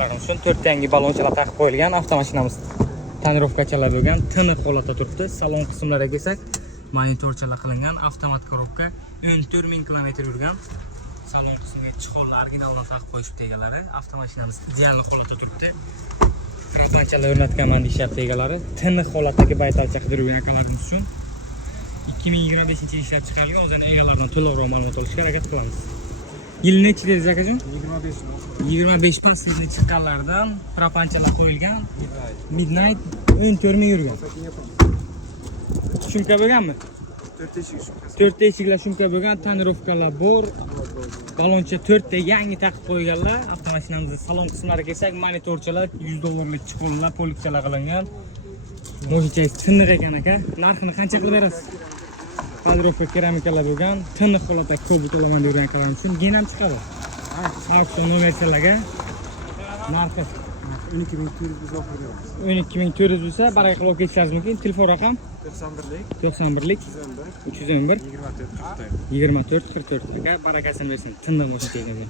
akalarimiz uchun 4 ta yangi balonchalar taqib qo'yilgan. Avtomashinamiz tonirovkachalar bo'lgan, tiniq holatda turibdi. Salon qismlariga kelsak, monitorchalar qilingan, avtomat korobka, 14000 km yurgan. Salon qismiga chiqollar originaldan taqib qo'yishibdi egalari. Avtomashinamiz ideal holatda turibdi. Propanchalar o'rnatganman deyapti egalari. Tiniq holatdagi baytalcha qidirib yurgan akalarimiz uchun 2025-yil ishlab chiqarilgan. O'zini egalaridan to'liqroq ma'lumot olishga harakat qilamiz. Yil nechi dedingiz akajon? 25 pasligini chiqqanlardan propanchalar qo'yilgan. Midnight 14000 yurgan. Shumka bo'lganmi? 4 ta eshiklar shumka bo'lgan, tonirovkalar bor. Baloncha 4 ta yangi taqib qo'yganlar. Avtomashinamizning salon qismlariga kelsak, monitorchalar, $100 chiqollar, polikchalar qilingan. Moshinangiz tiniq ekan aka. Narxini qancha qilib berasiz? Tonirovka keramikalar bo'lgan, tiniq holatda ko'p olaman degan akalarimiz uchun genam chiqadi. Auksion versiyalarga narxi 12400 bo'lsa, baraka qilib ketishingiz mumkin. Telefon raqam 91lik 311 24 44. Aka barakasini bersin. Tiniq moshin ekan.